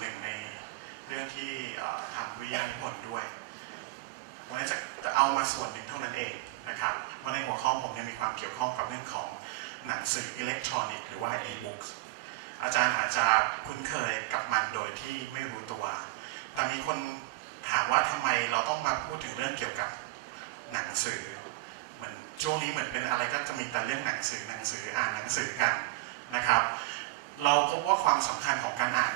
หนึ่งในเรื่องที่ทำวิทยานิพนธ์ด้วยวันนี้จะจะเอามาส่วนหนึ่งเท่านั้นเองนะครับเพราะในหัวข้อผมเนี่ยมีความเกี่ยวข้องกับเรื่องของหนังสืออิเล็กทรอนิกส์หรือว่า e-books อาจารย์อาจจะคุ้นเคยกับมันโดยที่ไม่รู้ตัว แต่มีคนถามว่าทำไมเราต้องมาพูดถึงเรื่องเกี่ยวกับหนังสือเหมือนช่วงนี้เหมือนเป็นอะไรก็จะมีแต่เรื่องหนังสือหนังสืออ่านหนังสือกันนะครับ เราพบว่าความสำคัญของการอ่าน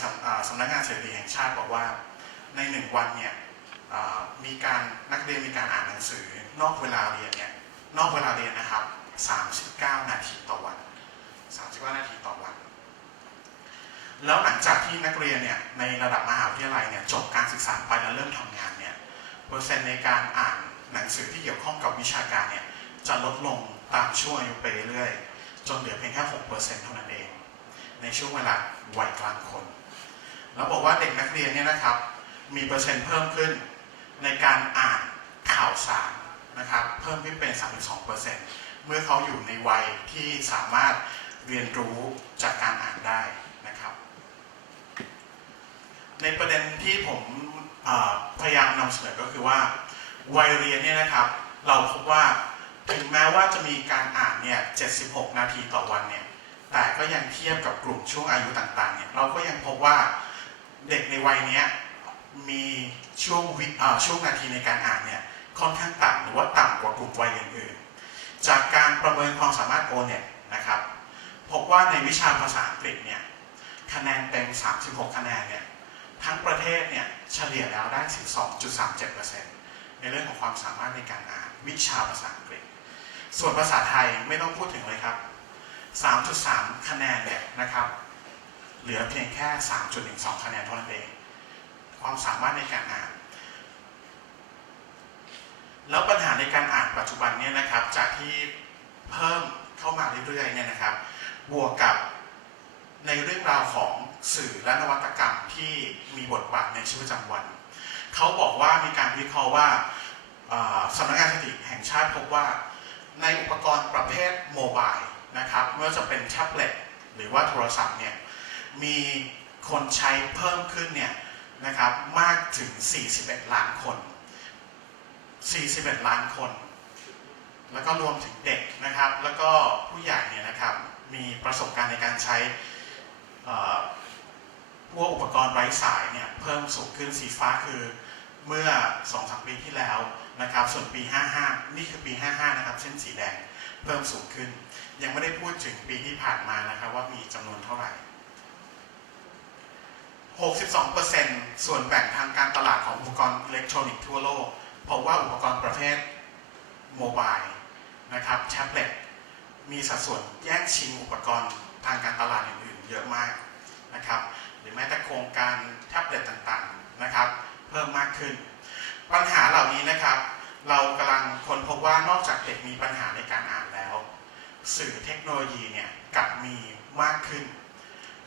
สำสำนักงานเสถิติแห่งชาติบอกว่า ในหนึ่งวันเนี่ยมีการนักเรียนมีการอ่านหนังสือนอกเวลาเรียนเนี่ยนอกเวลาเรียนนะครับ 39 นาทีต่อวัน 39 นาทีต่อวัน แล้วหลังจากที่นักเรียนเนี่ยในระดับมหาวิทยาลัยเนี่ยจบการศึกษาไปแล้วเริ่มทำงานเนี่ยเปอร์เซ็นต์ในการอ่านหนังสือที่เกี่ยวข้องกับวิชาการเนี่ยจะลดลงตามช่วงอายุไปเรื่อยๆจนเหลือเพียงแค่6%เท่านั้นเอง ในช่วงเวลาวัยกลางคน แล้วบอกว่าเด็กนักเรียนเนี่ยนะครับ มีเปอร์เซ็นต์เพิ่มขึ้น ในการอ่านข่าวสารนะครับ เพิ่มขึ้นเป็น 32%เมื่อเขาอยู่ในวัยที่สามารถเรียนรู้จากการอ่านได้นะครับ ในประเด็นที่ผมพยายามนำเสนอก็คือว่าวัยเรียนเนี่ยนะครับ เราพบว่าถึงแม้ว่าจะมีการอ่านเนี่ย 76 นาทีต่อวันเนี่ย แต่ก็ยังเทียบกับกลุ่มช่วงอายุต่างๆ เนี่ย เราก็ยังพบว่า เด็กในวัยนี้มีช่วงวิช่วงนาทีในการอ่านเนี่ยค่อนข้างต่ำหรือว่าต่ำกว่ากลุ่มวัยอื่นๆจากการประเมินความสามารถโอเน็ตนะครับพบว่าในวิชาภาษาอังกฤษเนี่ยคะแนนเต็ม 36 คะแนนเนี่ยทั้งประเทศเนี่ยเฉลี่ยแล้วได้ 12.37%ในเรื่องของความสามารถในการอ่านวิชาภาษาอังกฤษ ส่วนภาษาไทยไม่ต้องพูดถึงเลยครับ 3.3 คะแนนเนี่ยนะครับ เหลือเพียงแค่ 3.12 คะแนนเท่านั้นเอง ความสามารถในการอ่าน แล้วปัญหาในการอ่านปัจจุบันเนี่ยนะครับ จากที่เพิ่มเข้ามาเรื่อยๆเนี่ยนะครับ บวกกับในเรื่องราวของสื่อและนวัตกรรมที่มีบทบาทในชีวิตประจำวัน เขาบอกว่ามีการวิเคราะห์ว่าสำนักงานสถิติแห่งชาติพบว่า ในอุปกรณ์ประเภทโมบายนะครับไม่ว่าจะเป็นแท็บเล็ตหรือว่าโทรศัพท์เนี่ย มีคนใช้เพิ่มขึ้นเนี่ยนะครับมากถึง 41 ล้านคน 41 ล้านคน แล้วก็รวมถึงเด็กนะครับ แล้วก็ผู้ใหญ่เนี่ยนะครับมีประสบการณ์ในการใช้พวกอุปกรณ์ไร้สายเนี่ยเพิ่มสูงขึ้นสีฟ้าคือเมื่อ2-3ปีที่แล้วนะครับส่วนปี 55 นี่คือปี 55 นะครับเส้นสีแดงเพิ่มสูงขึ้น ยังไม่ได้พูดถึงปีที่ผ่านมานะครับว่ามีจำนวนเท่าไหร่ 62%ส่วนแบ่งทางการตลาดของอุปกรณ์อิเล็กทรอนิกส์ทั่วโลกพบว่าอุปกรณ์ประเภทโมบายนะครับแท็บเล็ตมีสัดส่วนแย่งชิงอุปกรณ์ทางการตลาดอื่นๆ เยอะมากนะครับหรือแม้แต่โครงการแท็บเล็ตต่างๆนะครับเพิ่มมากขึ้น ปัญหาเหล่านี้นะครับ เรากำลังค้นพบว่านอกจากเด็กมีปัญหาในการอ่านแล้ว สื่อเทคโนโลยีเนี่ยกลับมีมากขึ้น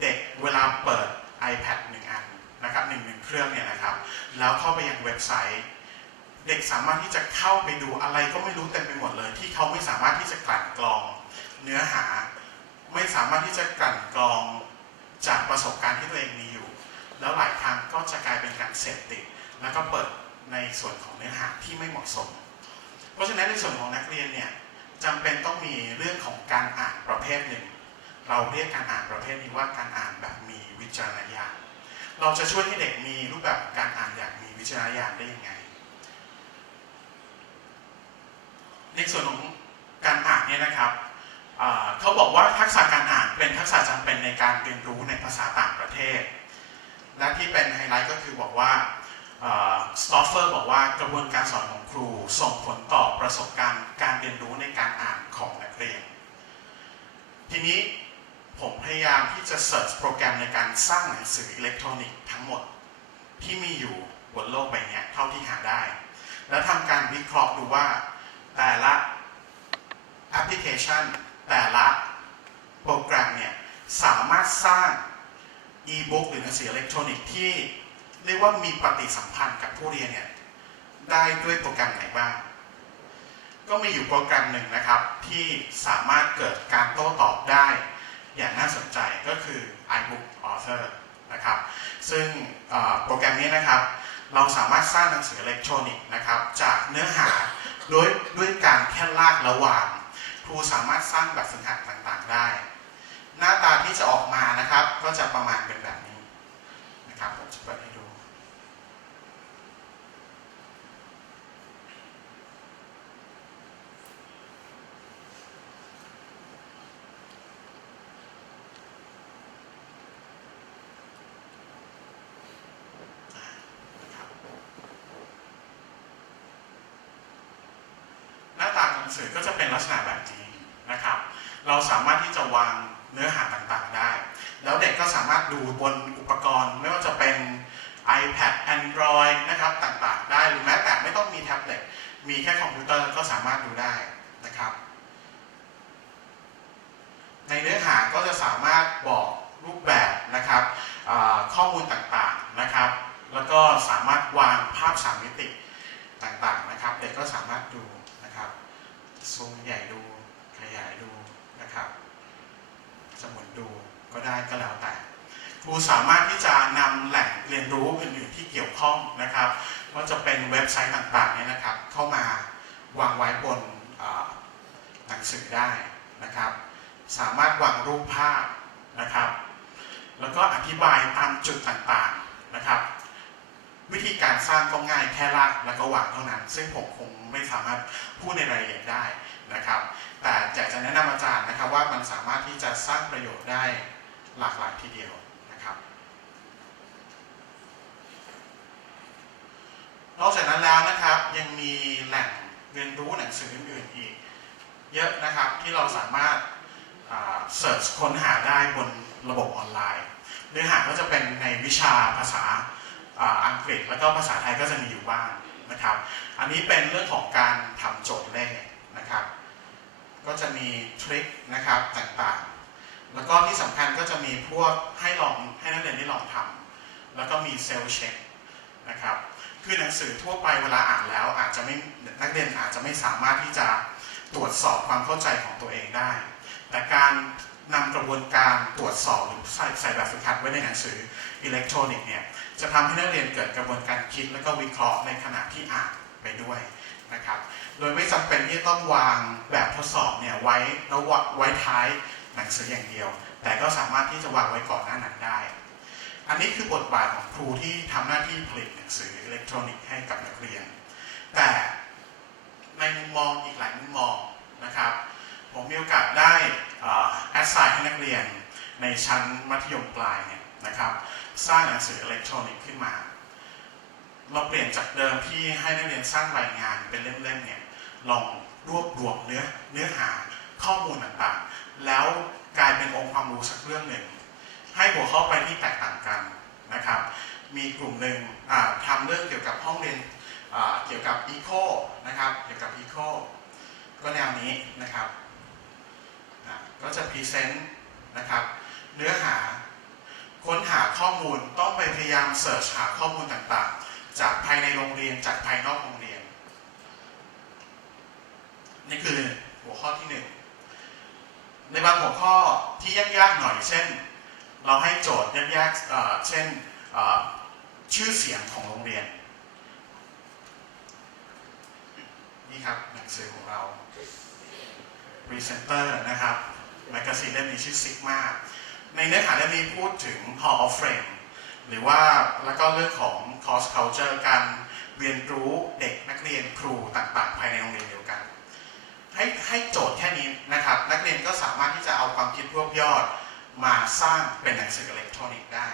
เด็กเวลาเปิด iPad หนึ่งอันนะครับหนึ่งหนึ่งเครื่องเนี่ยนะครับ แล้วเข้าไปยังเว็บไซต์ เด็กสามารถที่จะเข้าไปดูอะไรก็ไม่รู้เต็มไปหมดเลย ที่เขาไม่สามารถที่จะกลั่นกรอง เนื้อหาไม่สามารถที่จะกลั่นกรองจากประสบการณ์ที่ตัวเองมีอยู่ แล้วหลายครั้งก็จะกลายเป็นการเสพติด แล้วก็เปิดในส่วนของเนื้อหาที่ไม่เหมาะสม เพราะฉะนั้นในส่วนของนักเรียนเนี่ยจำเป็นต้องมีเรื่องของการอ่านประเภทหนึ่ง เราเรียกการอ่านประเภทนี้ว่าการอ่านแบบมีวิจารณญาณ เราจะช่วยให้เด็กมีรูปแบบการอ่านอย่างมีวิจารณญาณได้ยังไง ในส่วนของการอ่านเนี่ยนะครับเขาบอกว่าทักษะการอ่านเป็นทักษะจำเป็นในการเรียนรู้ในภาษาต่างประเทศ และที่เป็นไฮไลท์ก็คือบอกว่าสตอฟเฟอร์บอกว่ากระบวนการสอนของครู ส่งผลต่อประสบการณ์การเรียนรู้ในการอ่านของนักเรียน ทีนี้ ผมพยายามที่จะเสิร์ชโปรแกรมในการสร้างหนังสืออิเล็กทรอนิกส์ทั้งหมด ที่มีอยู่บนโลกใบนี้เท่าที่หาได้ แล้วทำการวิเคราะห์ดูว่าแต่ละแอปพลิเคชัน แต่ละโปรแกรมเนี่ยสามารถสร้างอีบุ๊กหรือหนังสืออิเล็กทรอนิกส์ที่เรียกว่ามีปฏิสัมพันธ์กับผู้เรียนเนี่ยได้ด้วยโปรแกรมไหนบ้าง ก็มีอยู่โปรแกรมหนึ่งนะครับที่สามารถเกิดการโต้ตอบได้ อย่างน่าสนใจก็คือ iBook Author นะครับ ซึ่งโปรแกรมนี้นะครับ เราสามารถสร้างหนังสืออิเล็กทรอนิกส์นะครับ จากเนื้อหาด้วยด้วยการแค่ลากระหว่าง ครูสามารถสร้างแบบฝึกหัดต่างๆได้ หน้าตาที่จะออกมานะครับ ก็จะประมาณเป็นแบบนี้นะครับผมจะเปิดให้ดู หน้าตาขอ งหนังสือก็จะเป็นลักษณะแบบนี้นะครับ เราสามารถที่จะวางเนื้อหาต่างๆได้ แล้วเด็กก็สามารถดูบนอุปกรณ์ ไม่ว่าจะเป็น iPad Android นะครับต่างๆ ได้หรือแม้แต่ไม่ต้องมีแท็บเล็ตมีแค่คอมพิวเตอร์ก็สามารถดูได้นะครับ ในเนื้อหาก็จะสามารถบอกรูปแบบนะครับข้อมูลต่างๆนะครับ แล้วก็สามารถวางภาพสามมิติต่างๆนะครับ เด็กก็สามารถดู ซูมใหญ่ดูขยายดูนะครับ สมุนดูก็ได้ก็แล้วแต่ครูสามารถที่จะนำแหล่งเรียนรู้อื่นๆที่เกี่ยวข้องนะครับว่าจะเป็นเว็บไซต์ต่างๆเนี่ยนะครับ เข้ามาวางไว้บนหนังสือได้นะครับ สามารถวางรูปภาพนะครับ แล้วก็อธิบายตามจุดต่างๆนะครับ วิธีการสร้างก็ง่ายแค่ลากแล้วก็วางเท่านั้น ซึ่งผมคง ไม่สามารถพูดในรายละเอียดได้นะครับ แต่อยากจะแนะนำอาจารย์นะครับว่ามันสามารถที่จะสร้างประโยชน์ได้หลากหลายทีเดียวนะครับ นอกจากนั้นแล้วนะครับยังมีแหล่งเรียนรู้หนังสืออื่นๆอีก เยอะนะครับที่เราสามารถเสิร์ชค้นหาได้บนระบบออนไลน์ เนื้อหาก็จะเป็นในวิชาภาษาอังกฤษ แล้วก็ภาษาไทยก็จะมีอยู่บ้าง นะครับ อันนี้เป็นเรื่องของการทำโจทย์เลขนะครับ ก็จะมีทริคนะครับต่างๆ แล้วก็ที่สำคัญก็จะมีพวกให้ลองให้นักเรียนได้ลองทำแล้วก็มีเซลล์เช็คนะครับคือหนังสือทั่วไปเวลาอ่านแล้วอาจจะไม่นักเรียนอาจจะไม่สามารถที่จะตรวจสอบความเข้าใจของตัวเองได้ แต่การ นำกระบวนการตรวจสอบหรือใส่ใส่แบบฝึกหัดไว้ในหนังสืออิเล็กทรอนิกส์เนี่ยจะทำให้นักเรียนเกิดกระบวนการคิดและก็วิเคราะห์ในขณะที่อ่านไปด้วยนะครับ โดยไม่จำเป็นที่ต้องวางแบบทดสอบเนี่ยไว้แล้ววะไว้ท้ายหนังสืออย่างเดียว แต่ก็สามารถที่จะวางไว้ก่อนหน้านั้นได้ อันนี้คือบทบาทของครูที่ทำหน้าที่ผลิตหนังสืออิเล็กทรอนิกส์ให้กับนักเรียน แต่ในมุมมองอีกหลายมุมมองนะครับ ผมมีโอกาสได้ แอดไซน์ให้นักเรียนในชั้นมัธยมปลายเนี่ยนะครับสร้างหนังสืออิเล็กทรอนิกส์ขึ้นมา เราเปลี่ยนจากเดิมที่ให้นักเรียนสร้างรายงานเป็นเล่มๆเนี่ยลองรวบรวมเนื้อเนื้อหาข้อมูลต่างๆ แล้วกลายเป็นองค์ความรู้สักเรื่องหนึ่ง ให้หัวข้อไปที่แตกต่างกันนะครับ มีกลุ่มหนึ่งทำเรื่องเกี่ยวกับห้องเรียนเกี่ยวกับอีโคนะครับเกี่ยวกับอีโคก็แนวนี้นะครับ ก็จะพรีเซนต์นะครับ เนื้อหาค้นหาข้อมูลต้องไปพยายามเสิร์ชหาข้อมูลต่างๆ จากภายในโรงเรียนจากภายนอกโรงเรียน นี่คือหัวข้อที่หนึ่งในบางหัวข้อที่ยากๆหน่อย เช่น เราให้โจทย์ยากๆเช่นชื่อเสียงของโรงเรียน นี่ครับหนังสือของเรา Presenter นะครับแมกกาซีนเล่มนี้ชื่อ Sigma ในเนื้อหาเล่มนี้พูดถึง Hall of Fame หรือว่าแล้วก็เรื่องของ cross culture การเรียนรู้เด็กนักเรียนครูต่างๆ ภายในโรงเรียนเดียวกัน ให้ให้โจทย์แค่นี้นะครับ นักเรียนก็สามารถที่จะเอาความคิดรวบยอดมาสร้างเป็นหนังสืออิเล็กทรอนิกส์ได้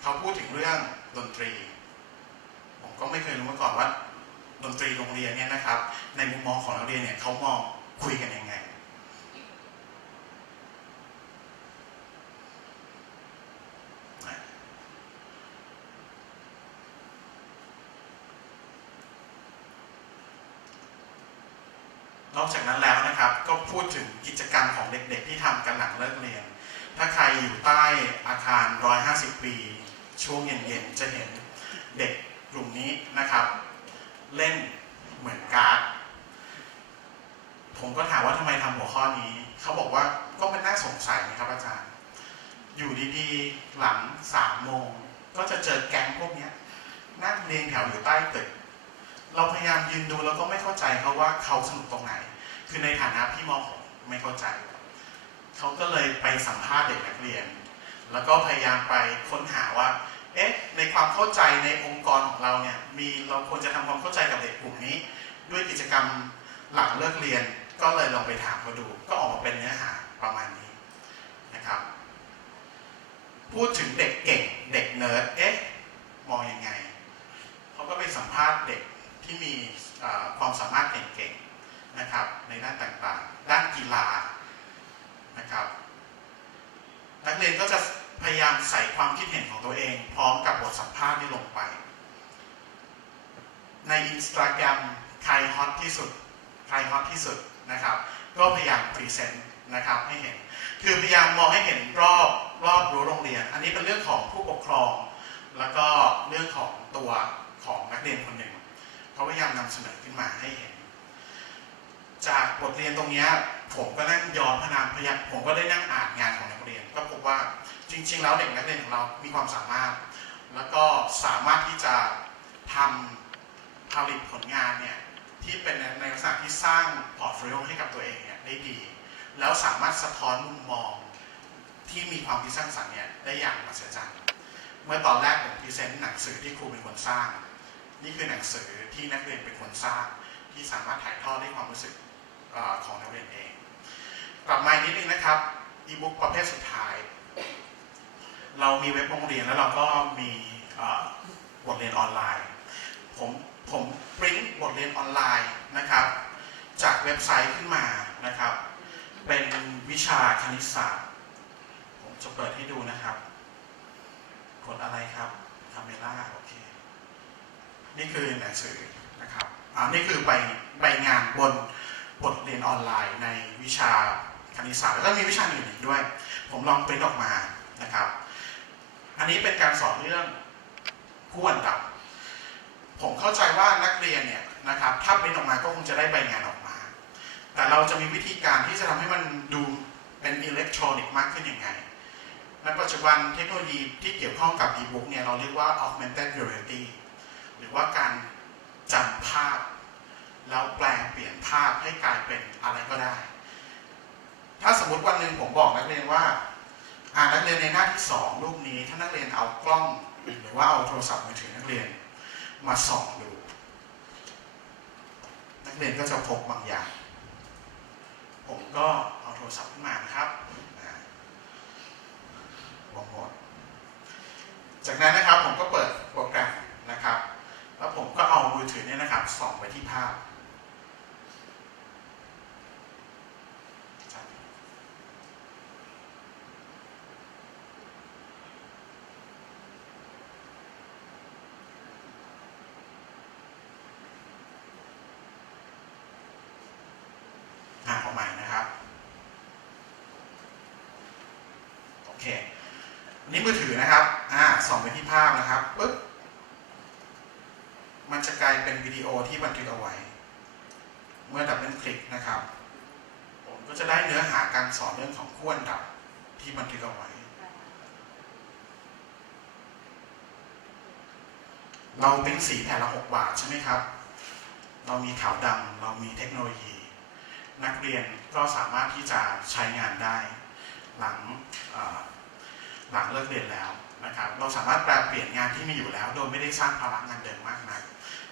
เขาพูดถึงเรื่องดนตรี ผมก็ไม่เคยรู้มาก่อนว่าดนตรีโรงเรียนเนี่ยนะครับ ในมุมมองของนักเรียนเนี่ยเขามอง คุยกันยังไง นอกจากนั้นแล้วนะครับ ก็พูดถึงกิจกรรมของเด็กๆที่ทำกันหลังเลิกเรียน ถ้าใครอยู่ใต้อาคาร 150 ปี ช่วงเย็นๆ จะเห็นเด็กกลุ่มนี้นะครับ เล่นเหมือนการ์ด ผมก็ถามว่าทำไมทำหัวข้อนี้ เขาบอกว่าก็เป็นน่าสงสัยนะครับอาจารย์ อยู่ดีๆ หลังสามโมง ก็จะเจอแก๊งพวกเนี้ยนั่งเรียงแถวอยู่ใต้ตึก เราพยายามยืนดูแล้วก็ไม่เข้าใจเขาว่าเขาสนุกตรงไหน คือในฐานะพี่มผมไม่เข้าใจ เขาก็เลยไปสัมภาษณ์เด็กนักเรียน แล้วก็พยายามไปค้นหาว่า เอ๊ะ ในความเข้าใจในองค์กรของเราเนี่ย มีเราควรจะทำความเข้าใจกับเด็กกลุ่มนี้ ด้วยกิจกรรมหลังเลิกเรียน ก็เลยลองไปถามเขาดู ก็ออกมาเป็นเนื้อหาประมาณนี้นะครับ พูดถึงเด็กเก่ง เด็กเนิร์ดเอ๊ะมองยังไงเขาก็ไปสัมภาษณ์เด็กที่มีความสามารถเก่งๆนะครับ ในด้านต่างๆ ด้านกีฬานะครับ นักเรียนก็จะพยายามใส่ความคิดเห็นของตัวเอง พร้อมกับบทสัมภาษณ์ที่ลงไป ในอินสตาแกรมใครฮอตที่สุด ใครฮอตที่สุด นะครับ ก็พยายามพรีเซนต์นะครับให้เห็น คือพยายามมองให้เห็นรอบรอบรั้วโรงเรียน อันนี้เป็นเรื่องของผู้ปกครอง แล้วก็เรื่องของตัวของนักเรียนคนหนึ่งเขาพยายามนำเสนอขึ้นมาให้เห็น จากบทเรียนตรงนี้ผมก็นั่งย้อนพนามพยายามผมก็ได้นั่งอ่านงานของนักเรียน ก็พบว่าจริง ๆ แล้วเด็กนักเรียนของเรา มีความสามารถ แล้วก็สามารถที่จะทำผลิตผลงานเนี่ย ที่เป็นในลักษณะที่สร้างพอร์ตโฟลิโอให้กับตัวเองเนี่ยได้ดี แล้วสามารถสะท้อนมุมมองที่มีความคิดสร้างสรรค์เนี่ยได้อย่างมหัศจรรย์เมื่อตอนแรกผมพรีเซนต์หนังสือที่ครูเป็นคนสร้าง นี่คือหนังสือที่นักเรียนเป็นคนสร้าง ที่สามารถถ่ายทอดได้ความรู้สึกอของนักเรียนเอง กลับมาอีกนิดนึงนะครับอีบุ๊กประเภทสุดท้าย เรามีเว็บโรงเรียนแล้วเราก็มีบทเรียนออนไลน์ ผม ผมปริ้นบทเรียนออนไลน์นะครับ จากเว็บไซต์ขึ้นมานะครับ เป็นวิชาคณิตศาสตร์ ผมจะเปิดให้ดูนะครับกดอะไรครับคาเมล่าโอเค นี่คือหนังสือนะครับอ่านี่คือใบใบงานบนบทเรียนออนไลน์ในวิชาคณิตศาสตร์แล้วก็มีวิชาอื่นอีกด้วย ผมลองปริ้นออกมานะครับ อันนี้เป็นการสอนเรื่องผู้อันดับ ผมเข้าใจว่านักเรียนเนี่ยนะครับถ้าเปริ้นออกมาก็คงจะได้ใบงานออกมา แต่เราจะมีวิธีการที่จะทำให้มันดูเป็นอิเล็กทรอนิกส์มากขึ้นยังไงในปัจจุบันเทคโนโลยีที่เกี่ยวข้องกับ e-book เนี่ยเราเรียกว่า augmented reality หรือว่าการจำภาพ แล้วแปลงเปลี่ยนภาพให้กลายเป็นอะไรก็ได้ ถ้าสมมติวันหนึ่งผมบอกนักเรียนว่าอ่านักเรียนในหน้าที่สองรูปนี้ ถ้านักเรียนเอากล้อง หรือว่าเอาโทรศัพท์มือถือนักเรียน มาส่องดู นักเรียนก็จะพบบางอย่าง ผมก็เอาโทรศัพท์ขึ้นมานะครับวงหมดจากนั้นนะครับผมก็เปิดโปรแกรมนะครับ แล้วผมก็เอามือถือเนี่ยนะครับส่องไปที่ภาพ อ่าเอาใหม่นะครับ โอเค อั นนี้มือถือนะครับ อ่าส่องไปที่ภาพนะครับปึ๊บ มันจะกลายเป็นวิดีโอที่บันทึกเอาไว้ เมื่อดับเบิลคลิกนะครับ ผมก็จะได้เนื้อหาการสอนเรื่องของขั้วอันดับที่บันทึกเอาไว้ เราเป็นสีแผ่นละหกบาทใช่ไหมครับ เรามีขาวดำเรามีเทคโนโลยี นักเรียนก็สามารถที่จะใช้งานได้ หลังอ่อ หลังเลิกเรียนแล้วนะครับ เราสามารถแปลเปลี่ยนงานที่มีอยู่แล้ว โดยไม่ได้สร้างภาระงานเดิมมากนัก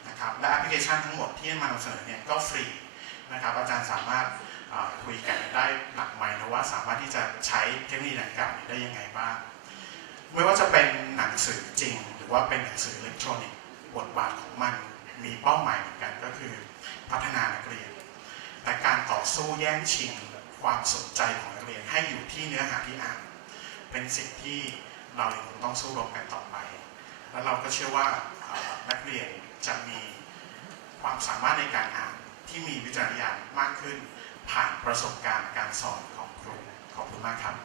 นะครับ และแอปพลิเคชันทั้งหมดที่มานำเสนอเนี่ยก็ฟรีนะครับ อาจารย์สามารถคุยกันได้หลักไมค์นะว่าสามารถที่จะใช้เทคโนโลยีดังกล่าวได้ยังไงบ้าง ไม่ว่าจะเป็นหนังสือจริง หรือว่าเป็นหนังสืออิเล็กทรอนิกส์บทบาทของมันมีเป้าหมายเหมือนกันก็คือพัฒนานักเรียน แต่การต่อสู้แย่งชิงความสนใจของนักเรียนให้อยู่ที่เนื้อหาที่อ่าน เป็นสิ่งที่เรายังคงต้องสู้รบกันต่อไป แล้วเราก็เชื่อว่านักเรียนจะมีความสามารถในการอ่านที่มีวิจารณญาณมากขึ้น ผ่านประสบการณ์การสอนของครูขอบคุณมากครับ